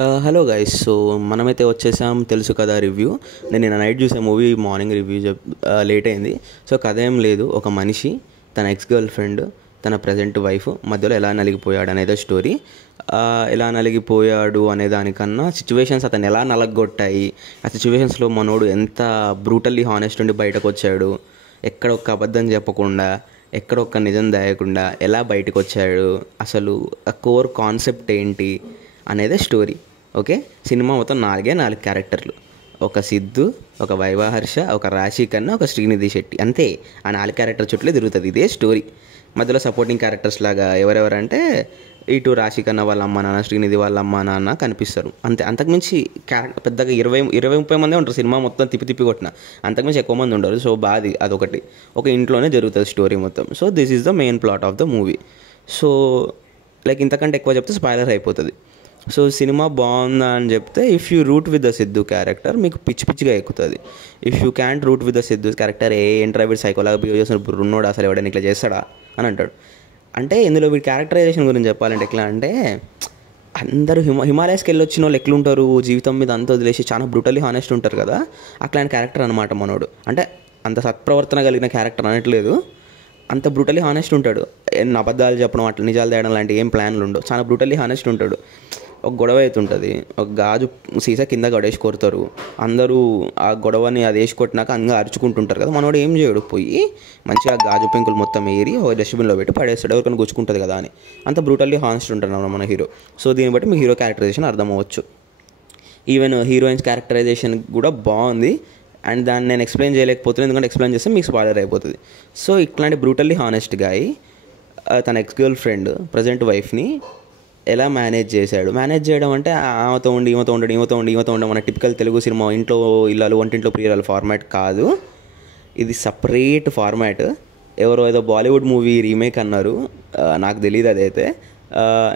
Hello guys. So మనమైతే వచ్చేసాం తెలుసు కదా రివ్యూ. నేను నిన్న నైట్ చూసే మూవీ మార్నింగ్ రివ్యూ లేట్ అయింది. సో కథ ఏం లేదు, ఒక మనిషి తన ఎక్స్ గర్ల్ ఫ్రెండ్ తన ప్రజెంట్ వైఫ్ మధ్యలో ఎలా నలిగిపోయాడు అనేదే స్టోరీ. ఎలా నలిగిపోయాడు అనే దానికన్నా సిచ్యువేషన్స్ అతను ఎలా నలగొట్టాయి, ఆ సిచ్యువేషన్స్లో మనోడు ఎంత బ్రూటల్లీ హానెస్ట్ ఉండి బయటకు వచ్చాడు, ఎక్కడ ఒక్క అబద్ధం చెప్పకుండా, ఎక్కడ ఒక్క నిజం దాయకుండా ఎలా బయటకు వచ్చాడు, అసలు ఆ కోర్ కాన్సెప్ట్ ఏంటి అనేదే స్టోరీ. ఓకే, సినిమా మొత్తం 4 క్యారెక్టర్లు, ఒక సిద్ధు, ఒక వైవాహర్ష, ఒక రాశి కన్నా, ఒక శ్రీనిధి శెట్టి, అంతే. ఆ 4 క్యారెక్టర్ చుట్టూ తిరుగుతుంది ఇదే స్టోరీ. మధ్యలో సపోర్టింగ్ క్యారెక్టర్స్ లాగా ఎవరెవరంటే ఇటు రాశి కన్నా వాళ్ళ అమ్మ నాన్న, శ్రీనిధి వాళ్ళ అమ్మ నాన్న కనిపిస్తారు, అంతే. అంతకుమించి క్యారెక్టర్ పెద్దగా 20-30 మందే ఉంటారు సినిమా మొత్తం తిప్పి కొట్టిన, అంతకుమించి ఎక్కువ మంది ఉండరు. సో బాది అదొకటి, ఒక ఇంట్లోనే జరుగుతుంది స్టోరీ మొత్తం. So this is the main plot of the movie. So like ఇంతకంటే ఎక్కువ చెప్తే స్పాయిలర్ అయిపోతుంది. సో సినిమా బాగుందా అని చెప్తే, if you root with the Siddhu character మీకు పిచ్చిగా ఎక్కుతుంది. If you can't root with the Siddhu character, introvert సైకోలాగా బిహేవ్ చేస్తున్న బుర్రున్నోడు అసలు ఎవడైనా ఇట్లా చేస్తాడా అని అంటాడు. అంటే ఇందులో వీడి క్యారెక్టరైజేషన్ గురించి చెప్పాలంటే ఎట్లా అంటే, అందరూ హిమాలయస్కి వెళ్ళి వచ్చిన వాళ్ళు ఎట్లుంటారు, జీవితం మీద అంత వదిలేసి చాలా బ్రూటల్లీ హానెస్ట్ ఉంటారు కదా, అట్లాంటి క్యారెక్టర్ అనమాట మనోడు. అంటే అంత సత్ప్రవర్తన కలిగిన క్యారెక్టర్ అనట్లేదు, అంత బ్రూటల్లీ హానెస్ట్ ఉంటాడు. అబద్ధాలు చెప్పడం, అట్లా నిజాలు తేయడం లాంటి ఏం ప్లాన్లు ఉండవు, చాలా బ్రూటల్లీ హానెస్ట్ ఉంటాడు. ఒక గొడవ అవుతుంటుంది, ఒక గాజు సీసా కింద గడేసి కొడతారు, అందరూ ఆ గొడవని అది వేసి కొట్టినాక అందుగా అరుచుకుంటుంటారు కదా, మనోడు ఏం చేయడు, పోయి మంచిగా గాజు పెంకులు మొత్తం ఏరి ఒక డస్ట్బిన్లో పెట్టి పడేస్తాడు, ఎవరికైనా గుచ్చుకుంటుంది కదా అని. అంత బ్రూటల్లీ హానెస్ట్ ఉంటాడు మన హీరో. సో దీన్ని బట్టి మీకు హీరో క్యారెక్టరైజేషన్ అర్థమవ్వచ్చు. ఈవెన్ హీరోయిన్స్ క్యారెక్టరైజేషన్ కూడా బాగుంది, అండ్ దాన్ని నేను ఎక్స్ప్లెయిన్ చేయలేకపోతున్నాను, ఎందుకంటే ఎక్స్ప్లెయిన్ చేస్తే మీకు స్పాయిలర్ అయిపోతుంది. సో ఇట్లాంటి బ్రూటల్లీ హానెస్ట్ గాయ్ తన ఎక్స్ గర్ల్ ఫ్రెండ్ ప్రజెంట్ వైఫ్ని ఎలా మేనేజ్ చేయడం అంటే ఆమెతో ఉండి ఈమెతో ఉండడం మన టిపికల్ తెలుగు సినిమా ఇంట్లో ఇల్లాలు వంటింట్లో ప్రియురాలు ఫార్మాట్ కాదు, ఇది సపరేట్ ఫార్మాట్. ఎవరో ఏదో బాలీవుడ్ మూవీ రీమేక్ అన్నారు, నాకు తెలియదు అదైతే,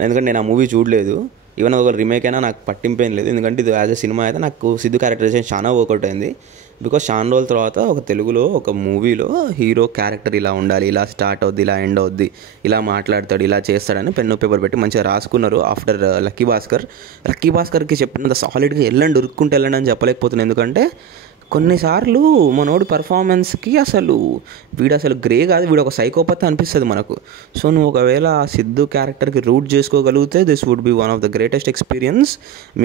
ఎందుకంటే నేను ఆ మూవీ చూడలేదు. ఈవెన్ ఒక రీమేక్ అయినా నాకు పట్టింపేం లేదు, ఎందుకంటే ఇది యాజ్ ఎ సినిమా అయితే నాకు సిద్ధు క్యారెక్టరైజేషన్ చాలా వర్కౌట్ అయింది. బికాస్ చాలా రోజుల తర్వాత ఒక తెలుగులో ఒక మూవీలో హీరో క్యారెక్టర్ ఇలా ఉండాలి, ఇలా స్టార్ట్ అవుద్ది, ఇలా ఎండ్ అవుద్ది, ఇలా మాట్లాడతాడు, ఇలా చేస్తాడని పెన్ను పేపర్ పెట్టి మంచిగా రాసుకున్నారు. ఆఫ్టర్ లక్కీ భాస్కర్కి చెప్పినంత సాలిడ్గా వెళ్ళండి, ఉరుక్కుంటూ వెళ్ళండి అని చెప్పలేకపోతున్నాను, ఎందుకంటే కొన్నిసార్లు మనోడు పర్ఫార్మెన్స్కి అసలు వీడు అసలు గ్రే కాదు, వీడు ఒక సైకోపత్ అనిపిస్తుంది మనకు. సో నువ్వు ఒకవేళ ఆ సిద్ధు క్యారెక్టర్కి రూట్ చేసుకోగలిగితే this would be one of the greatest experience.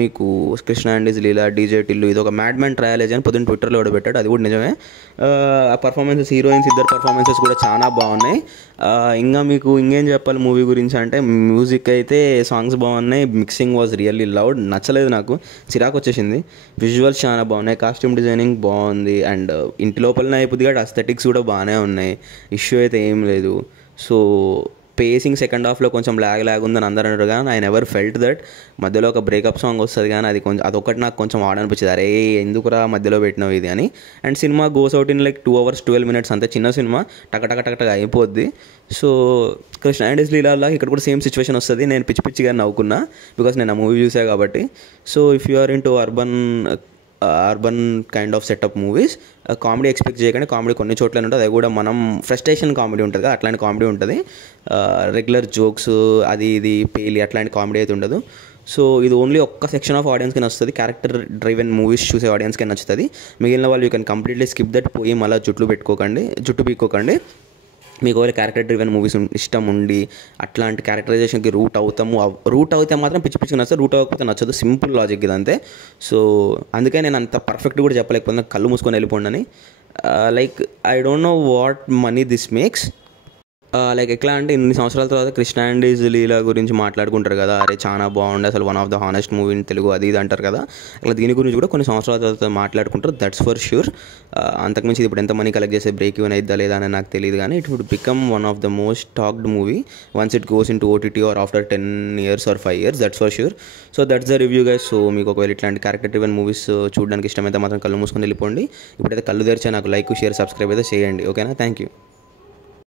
మీకు Krishna and his Leela, DJ Tillu, ఇది ఒక మ్యాడ్ మ్యాన్ ట్రయాలజీ అని పొద్దున్న ట్విట్టర్లో కూడా పెట్టాడు, అది కూడా నిజమే. ఆ పర్ఫార్మెన్సెస్, హీరోయిన్స్ ఇద్దరు పర్ఫార్మెన్సెస్ కూడా చాలా బాగున్నాయి. ఇంకా మీకు ఇంకేం చెప్పాలి మూవీ గురించి అంటే, మ్యూజిక్ అయితే సాంగ్స్ బాగున్నాయి, మిక్సింగ్ వాజ్ రియల్లీ లౌడ్, నచ్చలేదు నాకు, చిరాకు వచ్చేసింది. విజువల్స్ చాలా బాగున్నాయి, కాస్ట్యూమ్ డిజైనింగ్ బాగుంది, అండ్ ఇంటి లోపలనే అయిపోద్ది కాబట్టి అస్థెటిక్స్ కూడా బాగానే ఉన్నాయి, ఇష్యూ అయితే ఏం లేదు. సో పేసింగ్ సెకండ్ హాఫ్లో కొంచెం ల్యాగ్ ఉందని అందరూ అంటారు, కానీ ఐ నెవర్ ఫెల్ట్ దట్. మధ్యలో ఒక బ్రేకప్ సాంగ్ వస్తుంది కానీ అదొకటి నాకు కొంచెం ఆడనిపించింది, అరే ఎందుకురా మధ్యలో పెట్టినావు ఇది అని. And cinema goes out in like 2 hours 12 minutes, అంతే చిన్న సినిమా, టకటక అయిపోద్ది. సో కృష్ణ అండ్ ఇస్ లీలా ఇక్కడ కూడా సేమ్ సిచ్యువేషన్ వస్తుంది, నేను పిచ్చిగా నవ్వుకున్నా బికాస్ నేను ఆ మూవీ చూసా కాబట్టి. So if you are into urban kind of setup movies, comedy expect చేయకండి. కామెడీ కొన్ని చోట్ల ఉంటుంది, అది కూడా మనం ఫ్రస్ట్రేషన్ కామెడీ ఉంటుంది కదా, అట్లాంటి కామెడీ ఉంటుంది. రెగ్యులర్ జోక్స్ అది ఇది పేలి అట్లాంటి కామెడీ అయితే ఉండదు. సో ఇది ఓన్లీ ఒక్క సెక్షన్ ఆఫ్ ఆడియన్స్కి నచ్చుతుంది, క్యారెక్టర్ డ్రైవెన్ మూవీస్ చూసే ఆడియన్స్కి నచ్చుతుంది. మిగిలిన వాళ్ళు you can completely skip that, పోయి మళ్ళీ జుట్టు పీక్కోకండి. మీకు ఒకవేళ క్యారెక్టర్ డ్రివెన్ మూవీస్ ఇష్టం ఉండి అట్లాంటి క్యారెక్టరైజేషన్కి రూట్ అవుతే మాత్రం పిచ్చి నచ్చదు, రూట్ అవ్వకపోతే నచ్చదు, సింపుల్ లాజిక్ ఇది అంతే. సో అందుకే నేను అంత పర్ఫెక్ట్ కూడా చెప్పలేకపోతున్నా, కళ్ళు మూసుకొని వెళ్ళిపోండి అని. Like I don't know what money this makes. Like ఎట్లా అంటే, ఇన్ని సంవత్సరాల తర్వాత కృష్ణ అండ్ ఇస్ లీలా గురించి మాట్లాడుకుంటారు కదా, అరే చాలా బాగుండే అసలు, one of the honest movie in Telugu అది ఇది అంటారు కదా, అట్లా దీని గురించి కూడా కొన్ని సంవత్సరాల తర్వాత మాట్లాడుకుంటారు, దట్స్ ఫర్ ష్యూర్. అంతకుమించి ఇప్పుడు ఎంత మనీ కలెక్ట్ చేసే బ్రేక్ ఈవెన్ అయిద్దా లేదా అని నాకు తెలియదు, కానీ it would become one of the most talked movie once it goes into OTT or after 10 years or 5 years, that's for sure. So that's the review guys. సో మీకు ఒకవేళ ఇట్లాంటి క్యారెక్టర్ డ్రివెన్ మూవీస్ చూడడానికి ఇష్టమైతే మాత్రం కళ్ళు మూసుకొని వెళ్ళిపోండి. ఇప్పుడైతే కళ్ళు తెరిచా నాకు లైక్, షేర్, సబ్స్క్రైబ్ అయితే చేయండి, ఓకేనా? Thank you.